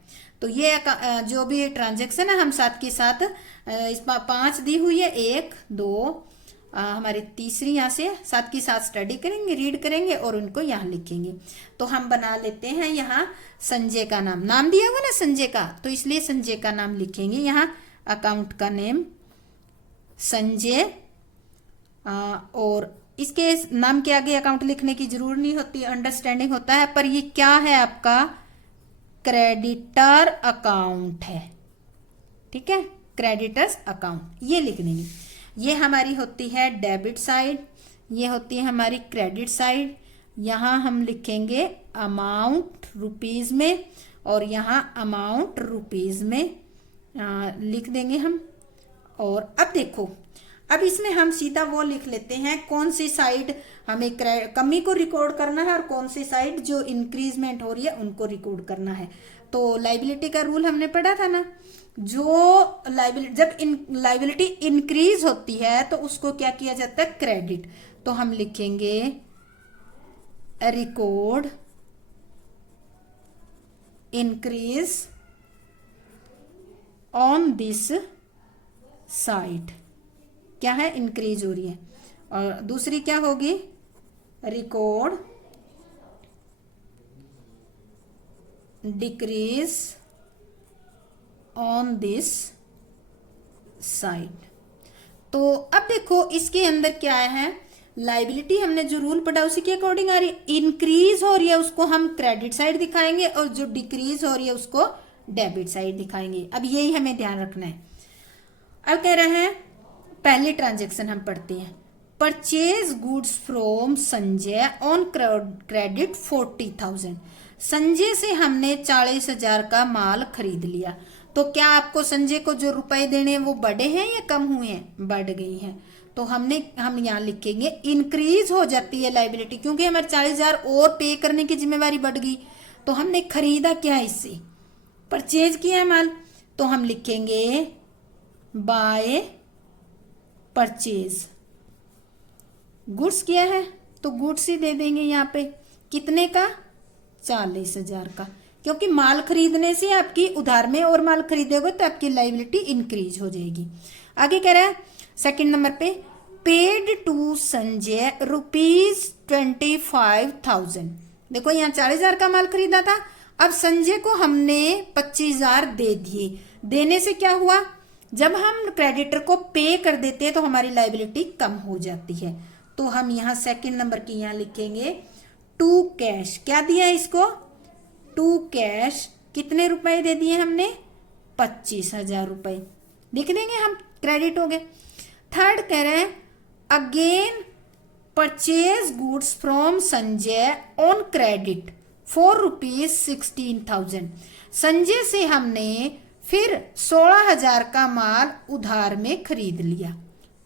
तो ये जो भी ट्रांजैक्शन है हम साथ के साथ इस 5 दी हुई है, 1 2 हमारी तीसरी यहाँ से साथ की साथ स्टडी करेंगे, रीड करेंगे और उनको यहाँ लिखेंगे। तो हम बना लेते हैं यहाँ संजय का नाम दिया हुआ ना संजय का, तो इसलिए संजय का नाम लिखेंगे यहाँ। अकाउंट का नेम संजय, और इसके नाम के आगे अकाउंट लिखने की जरूरत नहीं होती, अंडरस्टैंडिंग होता है। पर ये क्या है आपका? क्रेडिटर अकाउंट है। ठीक है, क्रेडिटर्स अकाउंट ये लिख देंगे। ये हमारी होती है डेबिट साइड, ये होती है हमारी क्रेडिट साइड। यहाँ हम लिखेंगे अमाउंट रुपीज में और यहाँ अमाउंट रुपीज में लिख देंगे हम। और अब देखो, अब इसमें हम सीधा वो लिख लेते हैं कौन सी साइड हमें कमी को रिकॉर्ड करना है और कौन सी साइड जो इंक्रीजमेंट हो रही है उनको रिकॉर्ड करना है। तो लाइबिलिटी का रूल हमने पढ़ा था ना, जो लाइबिलिटी जब लाइबिलिटी इंक्रीज होती है तो उसको क्या किया जाता है? क्रेडिट। तो हम लिखेंगे record increase on this side. क्या है? इंक्रीज हो रही है। और दूसरी क्या होगी? Record decrease on this side. तो अब देखो इसके अंदर क्या है, लाइबिलिटी हमने जो रूल पढ़ा उसी के अकॉर्डिंग आ रही है। इंक्रीज हो रही है उसको हम क्रेडिट साइड दिखाएंगे और जो डिक्रीज हो रही है उसको डेबिट साइड दिखाएंगे। अब यही हमें ध्यान रखना है। अब कह रहे हैं पहली ट्रांजेक्शन हम पढ़ते हैं। Purchase goods from Sanjay on credit 40,000। Sanjay से हमने 40,000 का माल खरीद लिया। तो क्या आपको संजय को जो रुपए देने हैं वो बढ़े हैं या कम हुए हैं? बढ़ गई हैं। तो हम यहाँ लिखेंगे इंक्रीज हो जाती है लाइबिलिटी, क्योंकि हमारे 40,000 और पे करने की जिम्मेवारी बढ़ गई। तो हमने खरीदा क्या? इससे परचेज किया माल, तो हम लिखेंगे बाय परचेज। गुड्स किया है तो गुड्स ही दे देंगे यहाँ पे। कितने का? 40,000 का, क्योंकि माल खरीदने से आपकी उधार में और माल खरीदोगे तो आपकी लाइबिलिटी इंक्रीज हो जाएगी। आगे कह रहा है सेकंड नंबर पे, पेड टू संजय ₹25,000। देखो यहाँ 40,000 का माल खरीदा था, अब संजय को हमने 25,000 दे दिए। देने से क्या हुआ? जब हम क्रेडिटर को पे कर देते हैं तो हमारी लाइबिलिटी कम हो जाती है। तो हम यहाँ सेकंड नंबर की यहाँ लिखेंगे टू कैश। क्या दिया इसको? To cash. कितने रुपए दे दिए हमने? 25,000 रुपए लिख देंगे हम, क्रेडिट हो गए। थर्ड कह रहे हैं again purchase goods from Sanjay on credit for ₹16,000। Sanjay से हमने फिर 16,000 का माल उधार में खरीद लिया।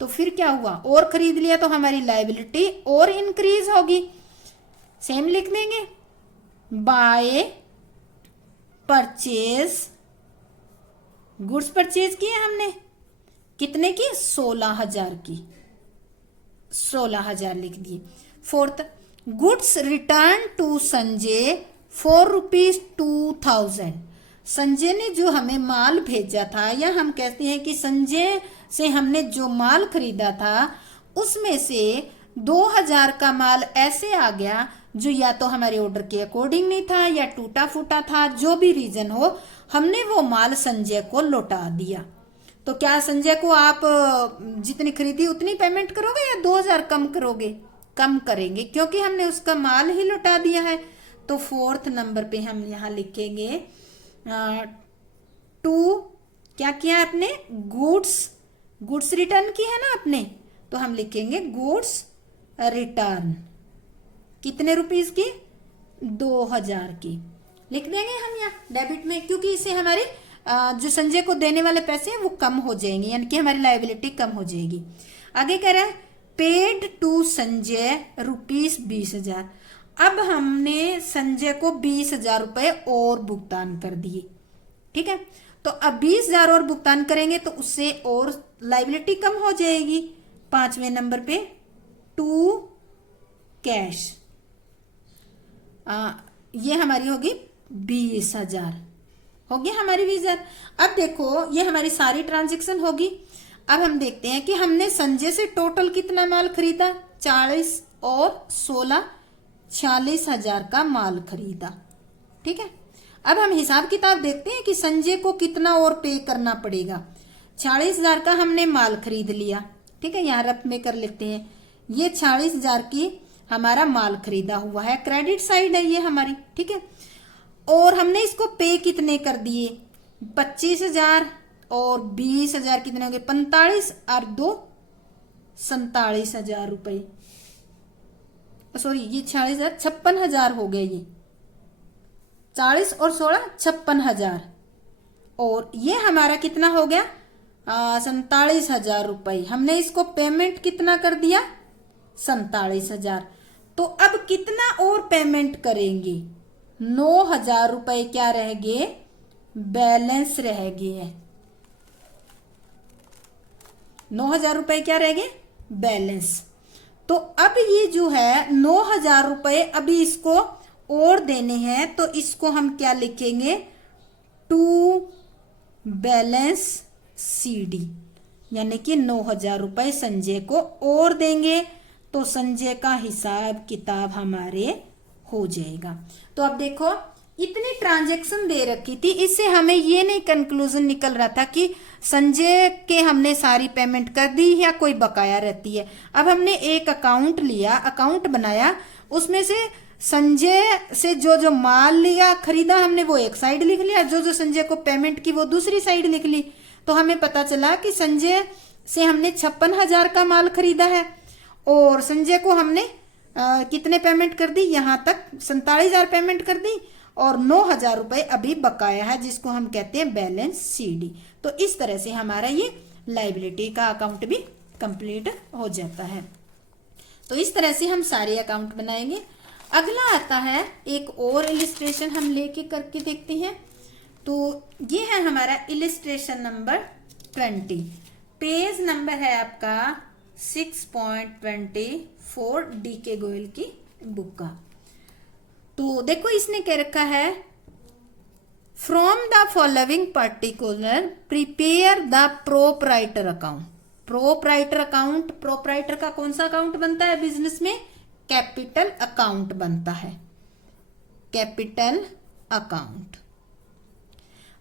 तो फिर क्या हुआ? और खरीद लिया तो हमारी लाइबिलिटी और इंक्रीज होगी। सेम लिख देंगे बाय परचेज गुड्स। परचेज किए हमने कितने की? 16,000 की। 16,000 लिख दिए। Fourth, goods return to Sanjay for ₹2,000। Sanjay ने जो हमें माल भेजा था, या हम कहते हैं कि संजय से हमने जो माल खरीदा था उसमें से 2,000 का माल ऐसे आ गया जो या तो हमारे ऑर्डर के अकॉर्डिंग नहीं था या टूटा फूटा था, जो भी रीजन हो, हमने वो माल संजय को लौटा दिया। तो क्या संजय को आप जितनी खरीदी उतनी पेमेंट करोगे या 2,000 कम करोगे? कम करेंगे, क्योंकि हमने उसका माल ही लौटा दिया है। तो फोर्थ नंबर पे हम यहाँ लिखेंगे टू, क्या किया आपने? गुड्स रिटर्न की है ना आपने, तो हम लिखेंगे गुड्स रिटर्न। कितने रुपीस की? 2,000 की लिख देंगे हम यहाँ डेबिट में, क्योंकि इससे हमारे जो संजय को देने वाले पैसे हैं वो कम हो जाएंगे, यानी कि हमारी लाइबिलिटी कम हो जाएगी। आगे कह रहा है पेड टू संजय ₹20,000। अब हमने संजय को 20,000 रुपए और भुगतान कर दिए। ठीक है, तो अब 20,000 और भुगतान करेंगे तो उससे और लाइबिलिटी कम हो जाएगी। पांचवें नंबर पे टू कैश, ये हमारी होगी 20,000, होगी हमारी 20,000। अब देखो ये हमारी सारी ट्रांजेक्शन होगी। अब हम देखते हैं कि हमने संजय से टोटल कितना माल खरीदा? 40 और 16, 46,000 का माल खरीदा। ठीक है, अब हम हिसाब किताब देखते हैं कि संजय को कितना और पे करना पड़ेगा। 46,000 का हमने माल खरीद लिया। ठीक है, यहाँ रफ में कर लेते हैं। ये 46,000 की हमारा माल खरीदा हुआ है, क्रेडिट साइड है ये हमारी। ठीक है, और हमने इसको पे कितने कर दिए? 25,000 और 20,000 कितने हो गए? 45 और 2 47,000 रुपए। सॉरी, ये 46,000 56,000 हो गए। ये 40 और 16 56,000, और ये हमारा कितना हो गया? 47,000 रुपए। हमने इसको पेमेंट कितना कर दिया? 47,000। तो अब कितना और पेमेंट करेंगे? 9,000 रुपए क्या रह गए? बैलेंस रह गए। 9,000 रुपए क्या रह गए? बैलेंस। तो अब ये जो है 9,000 रुपए अभी इसको और देने हैं, तो इसको हम क्या लिखेंगे? टू बैलेंस CD, यानी कि 9,000 रुपए संजय को और देंगे तो संजय का हिसाब किताब हमारे हो जाएगा। तो अब देखो इतनी ट्रांजैक्शन दे रखी थी, इससे हमें ये नहीं कंक्लूजन निकल रहा था कि संजय के हमने सारी पेमेंट कर दी या कोई बकाया रहती है। अब हमने एक अकाउंट लिया, अकाउंट बनाया, उसमें से संजय से जो जो माल लिया खरीदा हमने वो एक साइड लिख लिया, जो जो संजय को पेमेंट की वो दूसरी साइड लिख ली। तो हमें पता चला कि संजय से हमने 56,000 का माल खरीदा है और संजय को हमने कितने पेमेंट कर दी, यहाँ तक 47,000 पेमेंट कर दी और 9,000 रुपए अभी बकाया है, जिसको हम कहते हैं बैलेंस सीडी। तो इस तरह से हमारा ये लायबिलिटी का अकाउंट भी कंप्लीट हो जाता है। तो इस तरह से हम सारे अकाउंट बनाएंगे। अगला आता है एक और इलिस्ट्रेशन हम लेके करके देखते हैं। तो ये है हमारा इलिस्ट्रेशन नंबर 20, पेज नंबर है आपका 6.24 DK गोयल की बुक का। तो देखो इसने क्या रखा है, from the following particular prepare the proprietor account. Proprietor account, proprietor का कौन सा अकाउंट बनता है बिजनेस में? कैपिटल अकाउंट बनता है, कैपिटल अकाउंट।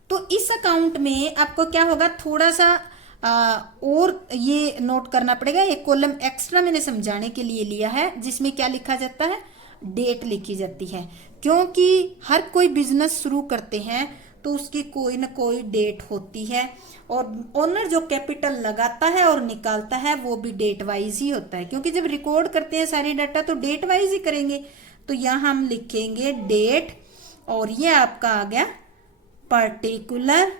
तो इस अकाउंट में आपको क्या होगा, थोड़ा सा और ये नोट करना पड़ेगा। एक कॉलम एक्स्ट्रा मैंने समझाने के लिए लिया है, जिसमें क्या लिखा जाता है, डेट लिखी जाती है। क्योंकि हर कोई बिजनेस शुरू करते हैं तो उसकी कोई ना कोई डेट होती है, और ओनर जो कैपिटल लगाता है और निकालता है वो भी डेट वाइज ही होता है। क्योंकि जब रिकॉर्ड करते हैं सारी डाटा तो डेट वाइज ही करेंगे। तो यहाँ हम लिखेंगे डेट, और ये आपका आ गया पर्टिकुलर,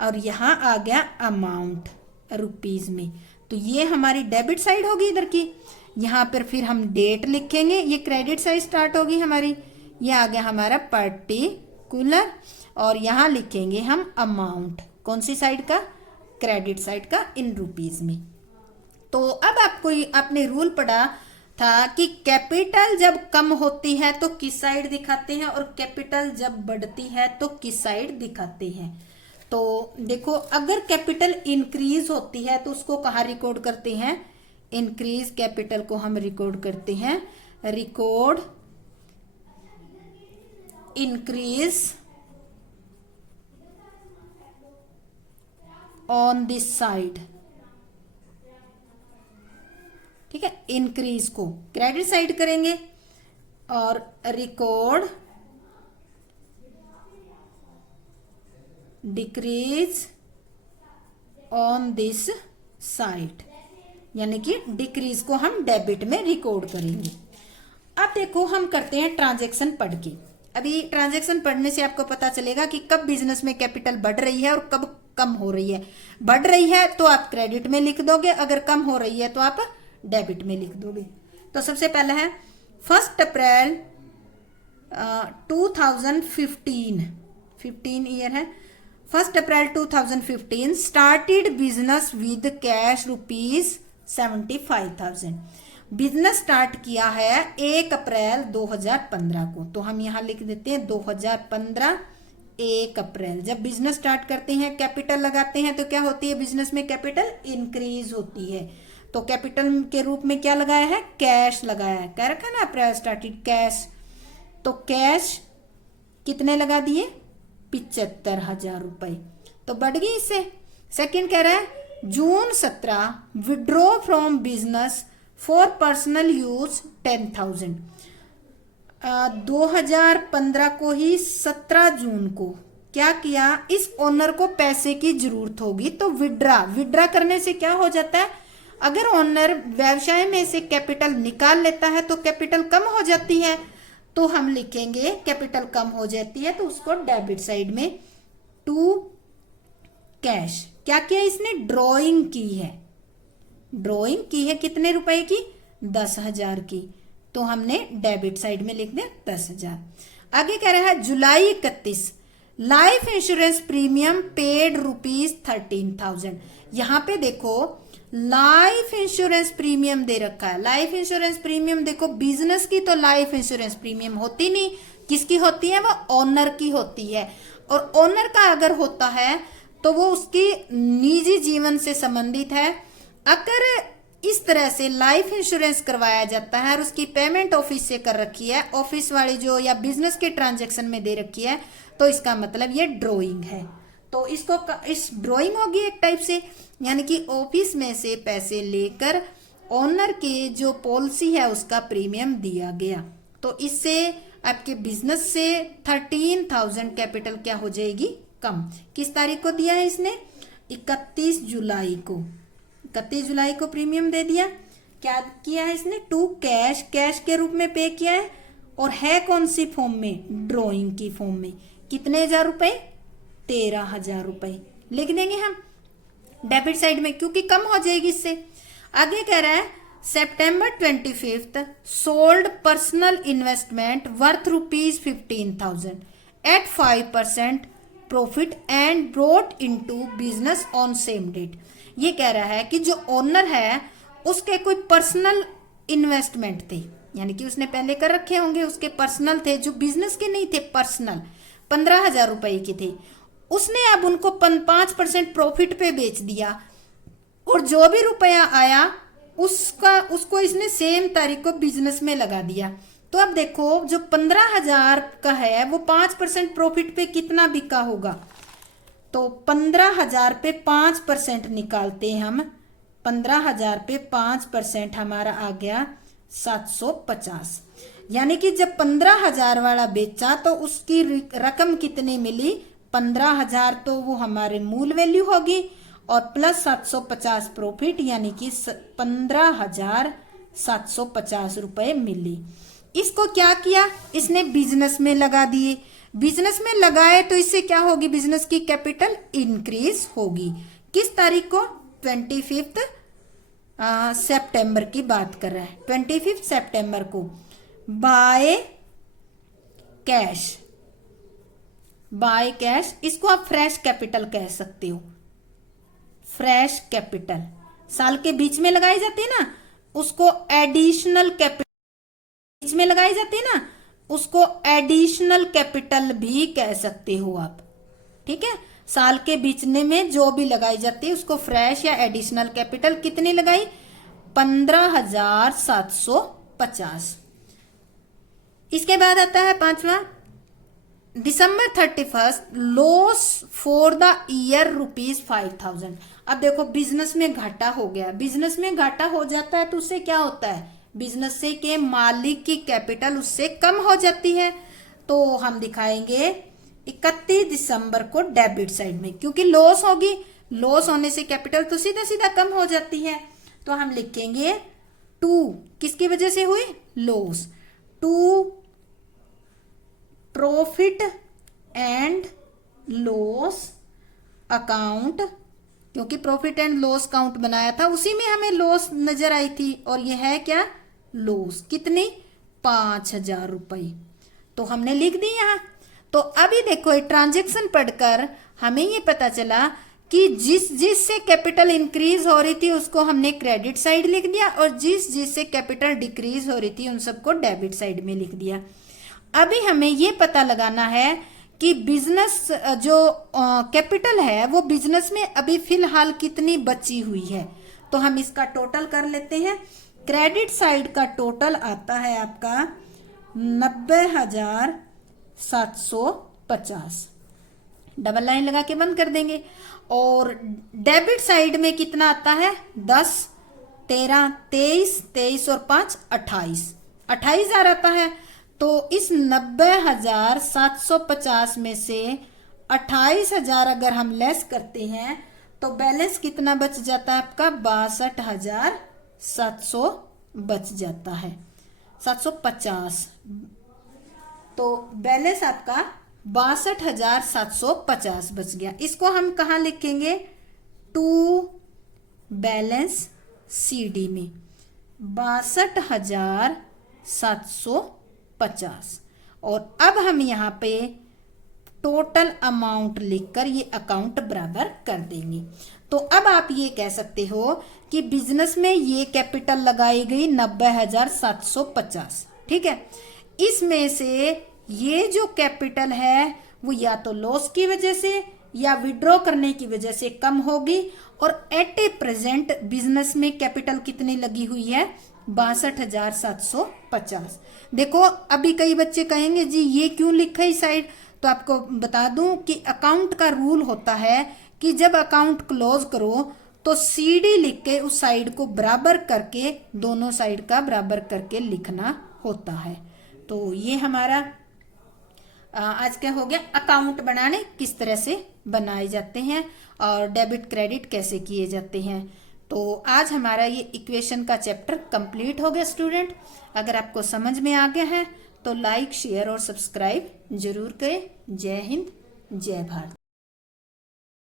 और यहाँ आ गया अमाउंट रुपीज में। तो ये हमारी डेबिट साइड होगी इधर की। यहाँ पर फिर हम डेट लिखेंगे, ये क्रेडिट साइड स्टार्ट होगी हमारी। ये आ गया हमारा पर्टिकुलर, और यहाँ लिखेंगे हम अमाउंट, कौन सी साइड का, क्रेडिट साइड का, इन रुपीज में। तो अब आपको आपने रूल पढ़ा था कि कैपिटल जब कम होती है तो किस साइड दिखाते हैं, और कैपिटल जब बढ़ती है तो किस साइड दिखाते हैं। तो देखो, अगर कैपिटल इंक्रीज होती है तो उसको कहाँ रिकॉर्ड करते हैं, इंक्रीज कैपिटल को हम रिकॉर्ड करते हैं, record increase on this side. ठीक है, इंक्रीज को क्रेडिट साइड करेंगे, और record decrease on this side, यानी कि डिक्रीज को हम डेबिट में रिकॉर्ड करेंगे। अब देखो हम करते हैं ट्रांजैक्शन पढ़ के। अभी ट्रांजैक्शन पढ़ने से आपको पता चलेगा कि कब बिजनेस में कैपिटल बढ़ रही है और कब कम हो रही है। बढ़ रही है तो आप क्रेडिट में लिख दोगे, अगर कम हो रही है तो आप डेबिट में लिख दोगे। तो सबसे पहला है 1 अप्रैल 2015, 15 ईयर है। 1 अप्रैल 2015 started business with cash ₹75,000। Business start किया है 1 अप्रैल 2015 को। तो हम यहाँ लिख देते हैं 2015 1 अप्रैल। जब बिजनेस स्टार्ट करते हैं, कैपिटल लगाते हैं, तो क्या होती है बिजनेस में, कैपिटल इंक्रीज होती है। तो कैपिटल के रूप में क्या लगाया है, कैश लगाया है, कह रखा है ना अप्रैल स्टार्टेड कैश। तो कैश कितने लगा दिए, 75,000 रुपए, तो बढ़ गई इससे। सेकंड कह रहा है जून 17 withdraw from business for personal use 10,000। 2015 को ही 17 जून को क्या किया, इस ओनर को पैसे की जरूरत होगी तो विड्रा करने से क्या हो जाता है, अगर ओनर व्यवसाय में से कैपिटल निकाल लेता है तो कैपिटल कम हो जाती है। तो हम लिखेंगे कैपिटल कम हो जाती है तो उसको डेबिट साइड में टू कैश। क्या किया इसने, ड्रॉइंग की है, ड्रॉइंग की है कितने रुपए की, 10,000 की। तो हमने डेबिट साइड में लिख दिया 10,000। आगे कह रहा है जुलाई 31 लाइफ इंश्योरेंस प्रीमियम पेड ₹13,000। यहाँ पे देखो लाइफ इंश्योरेंस प्रीमियम दे रखा है। लाइफ इंश्योरेंस प्रीमियम देखो, बिजनेस की तो लाइफ इंश्योरेंस प्रीमियम होती नहीं, किसकी होती है, वो ओनर की होती है। और ओनर का अगर होता है तो वो उसकी निजी जीवन से संबंधित है। अगर इस तरह से लाइफ इंश्योरेंस करवाया जाता है और उसकी पेमेंट ऑफिस से कर रखी है, ऑफिस वाली जो या बिजनेस के ट्रांजैक्शन में दे रखी है, तो इसका मतलब ये ड्रॉइंग है। तो इसको इस ड्रॉइंग होगी एक टाइप से, यानी कि ऑफिस में से पैसे लेकर ओनर के जो पॉलिसी है उसका प्रीमियम दिया गया। तो इससे आपके बिजनेस से 13,000 कैपिटल क्या हो जाएगी, कम। किस तारीख को दिया है इसने, 31 जुलाई को। 31 जुलाई को प्रीमियम दे दिया। क्या किया है इसने, टू कैश, कैश के रूप में पे किया है, और है कौन सी फॉर्म में, ड्रॉइंग की फॉर्म में। कितने हजार रुपए, 13,000 रुपए लिख देंगे हम डेबिट साइड में, क्योंकि कम हो जाएगी इससे। आगे कह रहा है September 25th sold personal investment worth rupees 15,000 at 5% profit and brought into business on same date। ये कह रहा है कि जो ओनर है उसके कोई पर्सनल इन्वेस्टमेंट थे, यानी कि उसने पहले कर रखे होंगे, उसके पर्सनल थे, जो बिजनेस के नहीं थे, पर्सनल 15,000 रुपए के थे। उसने अब उनको 5% प्रॉफिट पे बेच दिया, और जो भी रुपया आया उसको इसने सेम तारीख को बिजनेस में लगा दिया। तो अब देखो जो 15,000 का है वो 5% प्रॉफिट पे कितना बिका होगा, तो 15,000 पे 5% निकालते हैं हम। 15,000 पे 5% हमारा आ गया 750। यानी कि जब 15,000 वाला बेचा तो उसकी रकम कितनी मिली, 15,000, तो वो हमारे मूल वैल्यू होगी, और प्लस 750 प्रॉफिट, यानी कि 15,750 रुपए मिली। इसको क्या किया इसने, बिजनेस में लगा दिए। बिजनेस में लगाए तो इससे क्या होगी, बिजनेस की कैपिटल इंक्रीज होगी। किस तारीख को, 25 सितंबर की बात कर रहा है, 25 सितंबर को। बाय कैश, बाय कैश, इसको आप फ्रेश कैपिटल कह सकते हो। फ्रेश कैपिटल साल के बीच में लगाई जाती है ना, उसको एडिशनल कैपिटल, बीच में लगाई जाती है ना, उसको एडिशनल कैपिटल भी कह सकते हो आप। ठीक है, साल के बीचने में जो भी लगाई जाती है उसको फ्रेश या एडिशनल कैपिटल। कितनी लगाई, 15,750। इसके बाद आता है पांचवा, December 31st loss for the year ₹5,000। अब देखो बिजनेस में घाटा हो गया, बिजनेस में घाटा हो जाता है तो उससे क्या होता है, बिजनेस से के मालिक की कैपिटल उससे कम हो जाती है। तो हम दिखाएंगे 31 दिसंबर को डेबिट साइड में, क्योंकि लॉस होगी, लॉस होने से कैपिटल तो सीधा सीधा कम हो जाती है। तो हम लिखेंगे टू, किसकी वजह से हुई, loss, to profit and loss account, क्योंकि प्रॉफिट एंड लॉस काउंट बनाया था, उसी में हमें लॉस नजर आई थी, और यह है क्या, लॉस। कितनी, 5,000 रुपए। तो हमने लिख दी यहां। तो अभी देखो ट्रांजैक्शन पढ़कर हमें ये पता चला कि जिस से कैपिटल इंक्रीज हो रही थी उसको हमने क्रेडिट साइड लिख दिया, और जिस से कैपिटल डिक्रीज हो रही थी उन सबको डेबिट साइड में लिख दिया। अभी हमें ये पता लगाना है कि बिजनेस जो कैपिटल है वो बिजनेस में अभी फिलहाल कितनी बची हुई है। तो हम इसका टोटल कर लेते हैं। क्रेडिट साइड का टोटल आता है आपका 90,750, डबल लाइन लगा के बंद कर देंगे। और डेबिट साइड में कितना आता है, 10, 13, 23 और 5 28,000 आता है। तो इस 90,750 में से 28,000 अगर हम लेस करते हैं तो बैलेंस कितना बच जाता है आपका, 62,700 बच जाता है, 750। तो बैलेंस आपका 62,750 बच गया। इसको हम कहाँ लिखेंगे, टू बैलेंस सीडी में 62,750। और अब हम यहाँ पे टोटल अमाउंट लिखकर ये अकाउंट बराबर कर देंगे। तो अब आप ये कह सकते हो कि बिजनेस में ये कैपिटल लगाई गई 90,750, ठीक है। इसमें से ये जो कैपिटल है वो या तो लॉस की वजह से या विड्रॉ करने की वजह से कम होगी। और एट ए प्रेजेंट बिजनेस में कैपिटल कितनी लगी हुई है, 62,750। देखो अभी कई बच्चे कहेंगे जी ये क्यों लिखा है इस साइड, तो आपको बता दूं कि अकाउंट का रूल होता है कि जब अकाउंट क्लोज करो तो सीडी लिख के उस साइड को बराबर करके, दोनों साइड का बराबर करके लिखना होता है। तो ये हमारा आज क्या हो गया, अकाउंट बनाने किस तरह से बनाए जाते हैं और डेबिट क्रेडिट कैसे किए जाते हैं। तो आज हमारा ये इक्वेशन का चैप्टर कंप्लीट हो गया स्टूडेंट। अगर आपको समझ में आ गया है तो लाइक शेयर और सब्सक्राइब जरूर करें। जय हिंद, जय भारत।